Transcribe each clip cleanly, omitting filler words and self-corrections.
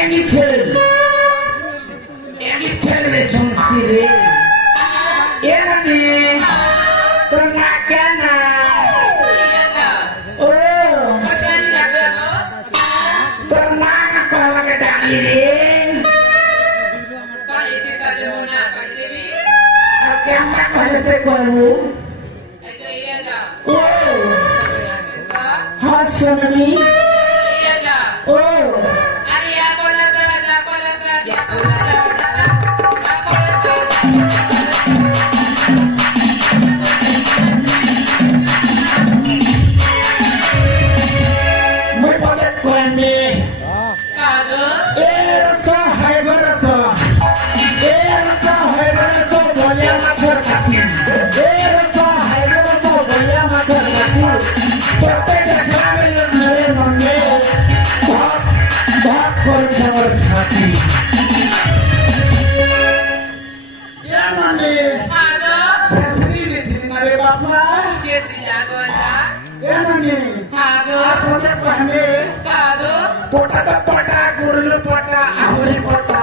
Engicel resonsire. Ini ternakana. Oh. Ternak kalau kedang ini. Kemak pada sekolah. Oh. Hasanami. Oh. Pota pota guru pota ahuri pota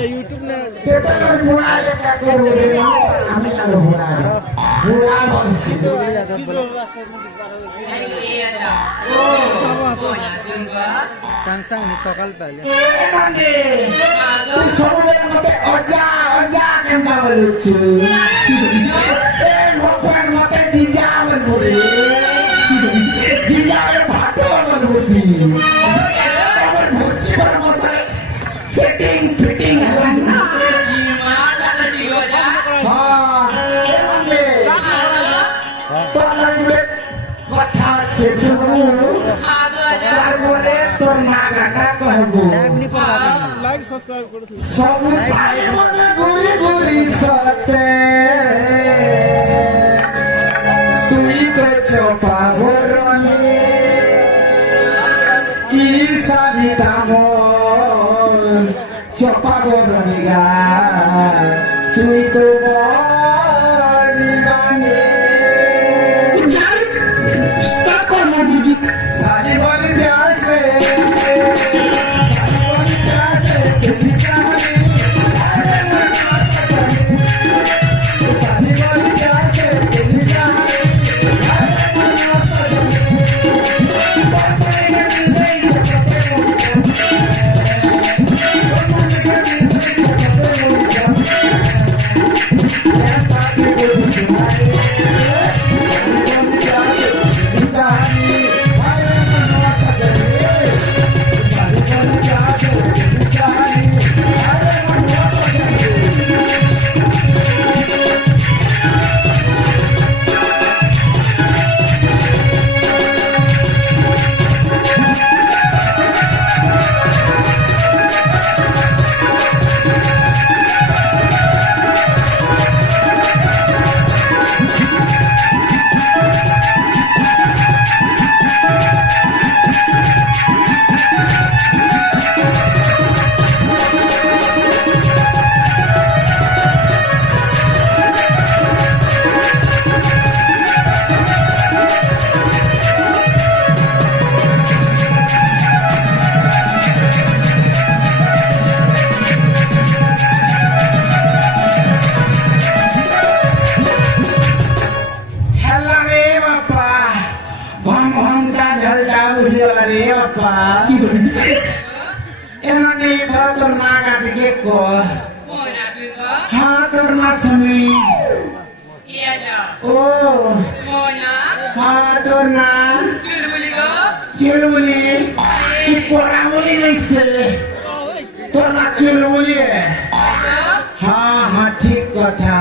YouTube na. Kita kan mulai क्या करूँ रे हमें चलो बुला Sangsang ni sokal balik. Semua mati oja kan tak lucu. Bukan mati jija berbudi. Jija berbatu berbudi. Kabar bosnya bermasalah. Setting fitting halana. Like subscribe karo sabu sai mone guri guri sate tui to chopa boroni isali tamon chopa boroni ga tui to bani bani start karo music sali bani pyase कथा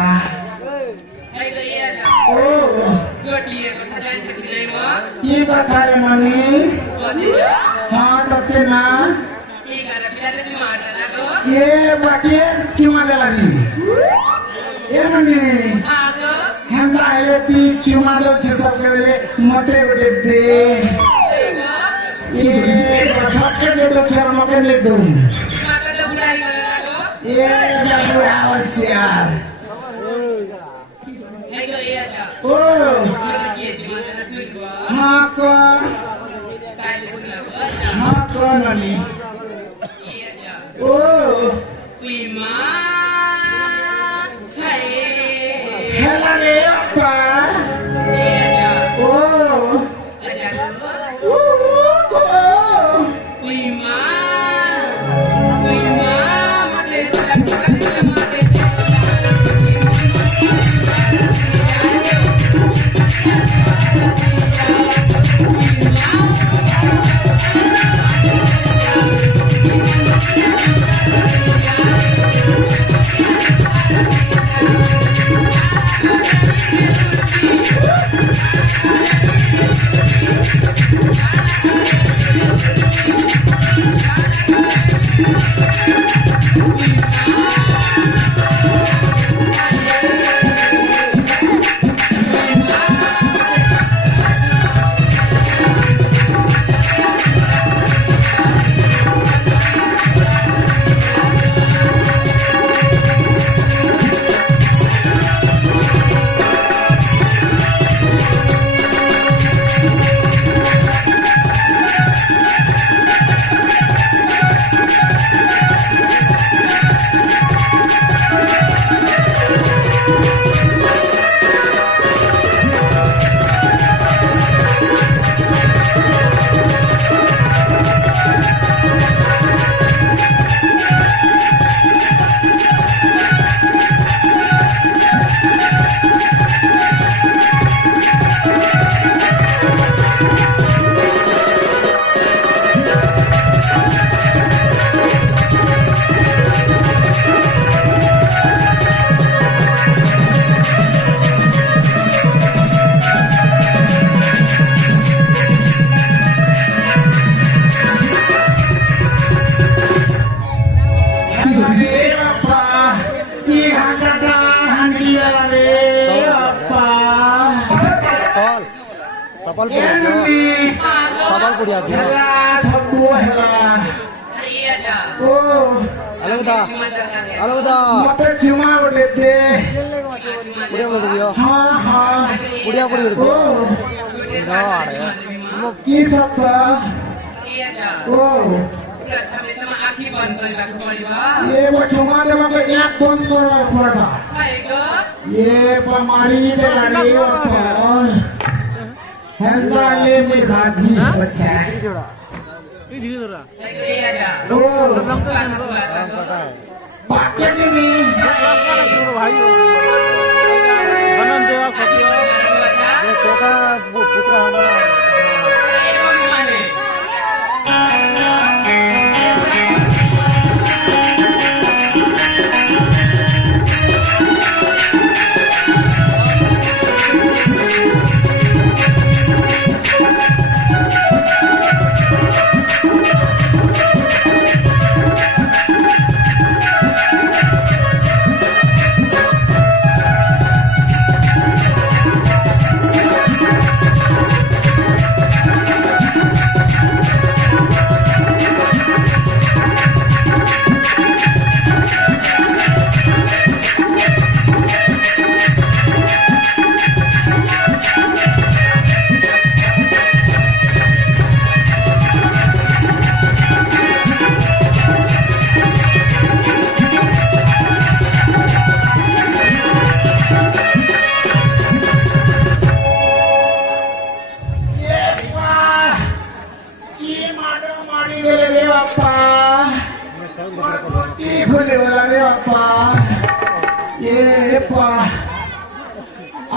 ओ की कथा रे money हाँ तते ना ये बाकी क्यों लगी ये मनी हंदा आये ती क्यों दो सब के लिए मते उड़े दे ये सबके लिए तो क्या मौके ले दूँ ये जब आवश्यक ओ हाँ कौन ननी ओ हेला रे अप्पा ओ सवाल पुड़िया हेला सब बुआ हेला ओ अलगदा मते चुमा उड़े दे पुड़िया बोल दियो हाँ हाँ पुड़िया पुड़ी उड़ ओ ना आ रहे की सत्ता ओ ये वो चुमा दे मगे एक बंद करो पड़ा ये पमारी दे गाड़ी और हंदा ये में राजी बच्चा ओ बात क्या नहीं भाई बनन देवा सत्य ये कोका पुत्र हमारा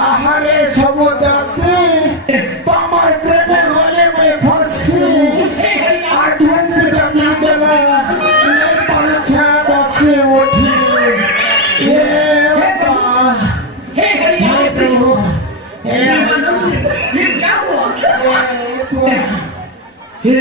आहारे सबो जासे तमर प्रेमे होले में फंसी आठन डबी देला नहीं पहुंचा बसे उठी ये हे